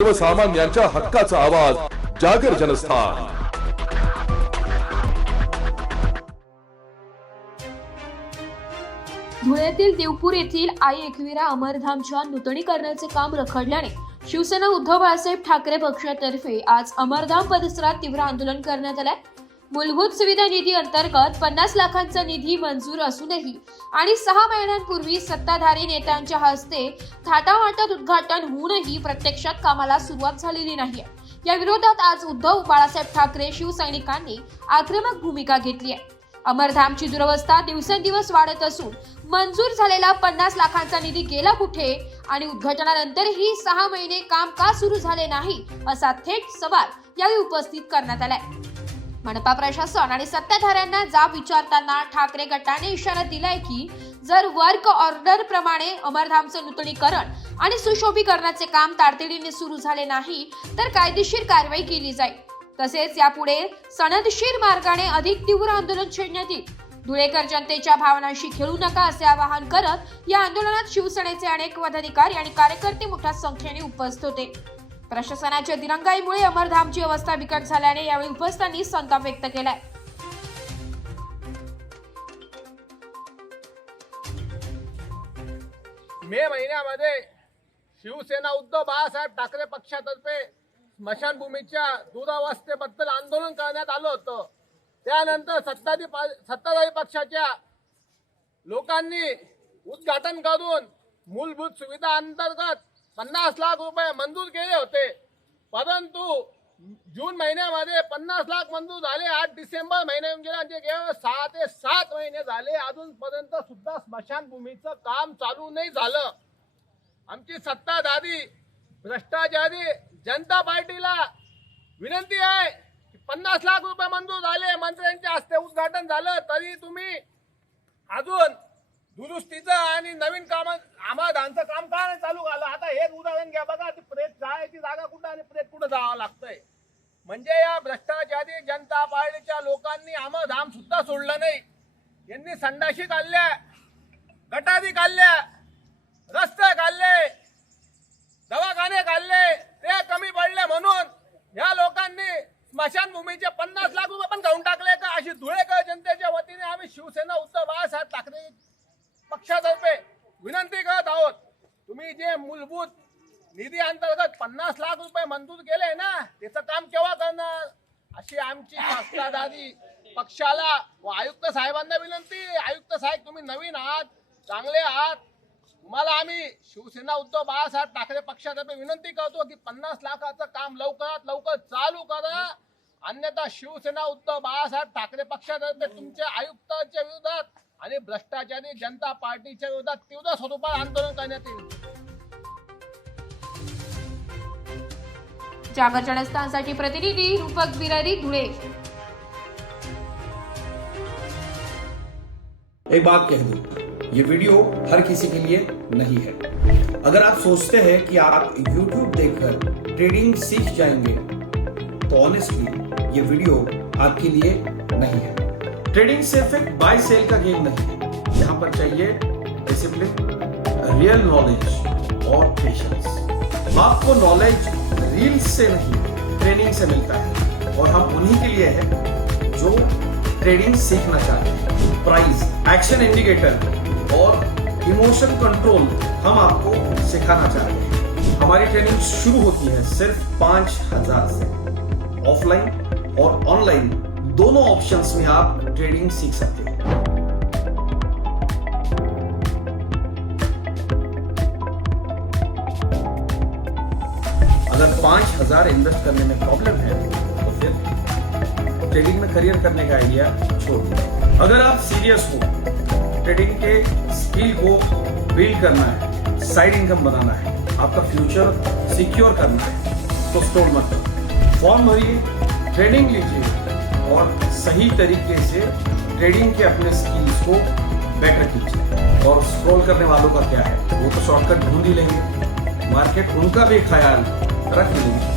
सर्वसामान्यांच्या हक्काचा आवाज जागर जनस्थान। धुळ्यातील देवपूर येथील आई एकविरा अमरधामच्या नूतनीकरणाचे काम रखडल्याने शिवसेना उद्धव बाळासाहेब ठाकरे पक्षातर्फे आज अमरधाम परिसरात तीव्र आंदोलन करण्यात आले। मूलभूत सुविधा निधी अंतर्गत 50 लाखांचा निधी मंजूर असूनही आणि 6 महिन्यांपूर्वी सत्ताधारी नेत्यांच्या हस्ते थाटामाटात उद्घाटन होऊनही प्रत्यक्षात कामाला सुरुवात झालेली नाही। या विरोधात आज उद्धव बाळासाहेब ठाकरे शिवसैनिकांनी आक्रमक भूमिका घेतली आहे। अमरधामची दुरवस्था दिवसेंदिवस वाढत असून मंजूर झालेला 50 लाखांचा निधी गेला कुठे आणि उद्घाटनानंतरही 6 महिने काम का सुरू झाले नाही असा थेट सवाल यावेळी उपस्थित करण्यात आलाय। मनपा प्रशासन आणि सत्ताधाऱ्यांना जाब विचारताना ठाकरे गटाने इशारा दिलाय की जर वर्क ऑर्डर प्रमाणे अमरधामचे नूतनीकरण आणि सुशोभीकरणाचे काम तातडीने सुरू झाले नाही तर कायदेशीर कारवाई केली जाईल। तसेच यापुढे सनदशीर मार्गाने अधिक तीव्र आंदोलन छेडण्यात येईल। धुळेकर जनतेच्या भावनांशी खेळू नका असे आवाहन करत या आंदोलनात शिवसेनेचे अनेक पदाधिकारी आणि कार्यकर्ते मोठ्या संख्येने उपस्थित होते। प्रशासनाच्या दिरंगाईमुळे अमरधामची अवस्था बिकट झाल्याने यावेळी उपस्थितांनी संताप व्यक्त केलाय। मे महिन्यामध्ये शिवसेना उद्धव बाळासाहेब ठाकरे पक्षातर्फे स्मशानभूमीच्या दुरावस्थेबद्दल आंदोलन करण्यात आलं होतं। त्यानंतर सत्ताधारी पक्षाच्या लोकांनी उद्घाटन करून मूलभूत सुविधा अंतर्गत 50 लाख रुपये मंजूर केले होते, परंतु जून महिन्यामध्ये 50 लाख मंजूर झाले। 8 डिसेंबर महिन्यामध्ये केवळ 6 ते 7 महिने झाले, अजूनपर्यंत सुद्धा स्मशानभूमीचं काम चालू नाही झालं। आमची सत्ताधारी भ्रष्टाचारी जनता पार्टीला विनंती आहे की 50 लाख रुपये मंजूर झाले, मंत्र्यांच्या हस्ते उद्घाटन झालं, तरी तुम्ही अजून दुरुस्तीचं आणि नवीन काम अमरधामचं काम का नाही चालू झालं। आता हेच उदाहरण घ्या बघा, ती प्रेत जायची जागा कुठं आणि प्रेत कुठं जावं लागतंय। म्हणजे या भ्रष्टाचारी जनता पार्टीच्या लोकांनी अमरधाम सुद्धा सोडलं नाही। यांनी संडाशी काढल्या, गटारी काढल्या, रस्ते काढले, दवाखाने काढले, ते कमी पडले म्हणून या लोकांनी स्मशानभूमीचे 50 लाख रुपये पण घेऊन टाकले का, अशी धुळेकर जनतेच्या वतीने आम्ही शिवसेना उद्धव बाळासाहेब ठाकरे पक्षातर्फे विनंती करत आहोत। तुम्ही जे मूलभूत निधी अंतर्गत 50 लाख रुपये मंजूर केले ना, त्याचं काम केव्हा करणार, अशी आमची सत्ताधारी पक्षाला व आयुक्त साहेबांना विनंती। आयुक्त साहेब, तुम्ही नवीन आहात, चांगले आहात, तुम्हाला आम्ही शिवसेना उद्धव बाळासाहेब ठाकरे पक्षातर्फे विनंती करतो की 50 लाखाचं काम लवकरात लवकर चालू करा, अन्यथा शिवसेना उद्धव बाळासाहेब ठाकरे पक्षातर्फे तुमच्या आयुक्तांच्या विरोधात आणि भ्रष्टाचारी जनता पार्टीच्या विरोधात तीव्र स्वरूपात आंदोलन करण्यात येईल। जागर जनस्थानसाठी प्रतिनिधी रूपक बिरारी, धुळे। एक बात कह दूं, ये वीडियो हर किसी के लिए नहीं है। अगर आप सोचते हैं कि आप YouTube देखकर ट्रेडिंग सीख जाएंगे तो ऑनेस्टली ये वीडियो आपके लिए नहीं है। ट्रेडिंग सिर्फ एक बाय सेल का गेम नहीं है। यहाँ पर चाहिए डिसिप्लिन, रियल नॉलेज और पेशेंस। आपको नॉलेज रील्स से नहीं, ट्रेनिंग से मिलता है, और हम उन्हीं के लिए हैं जो ट्रेडिंग सीखना चाहते हैं। प्राइस, एक्शन इंडिकेटर और इमोशन कंट्रोल हम आपको सिखाना चाहते हैं। हमारी ट्रेनिंग शुरू होती है सिर्फ 5000 से। ऑफलाइन और ऑनलाइन दोनों ऑप्शंस में आप ट्रेडिंग सीख सकते हैं। अगर 5000 इन्वेस्ट करने में प्रॉब्लम है तो फिर ट्रेडिंग में करियर करने का आइडिया छोड़ दीजिए। अगर आप सीरियस हो, ट्रेडिंग के स्किल को बिल्ड करना है, साइड इनकम बनाना है, आपका फ्यूचर सिक्योर करना है, तो स्टॉल मत करो। फॉर्म भरिए, ट्रेनिंग लीजिए और सही तरीके से ट्रेडिंग के अपने स्किल्स को बेटर कीजिए। और स्क्रॉल करने वालों का क्या है, वो तो शॉर्टकट ढूंढ ही लेंगे, मार्केट उनका भी ख्याल रख लेंगे।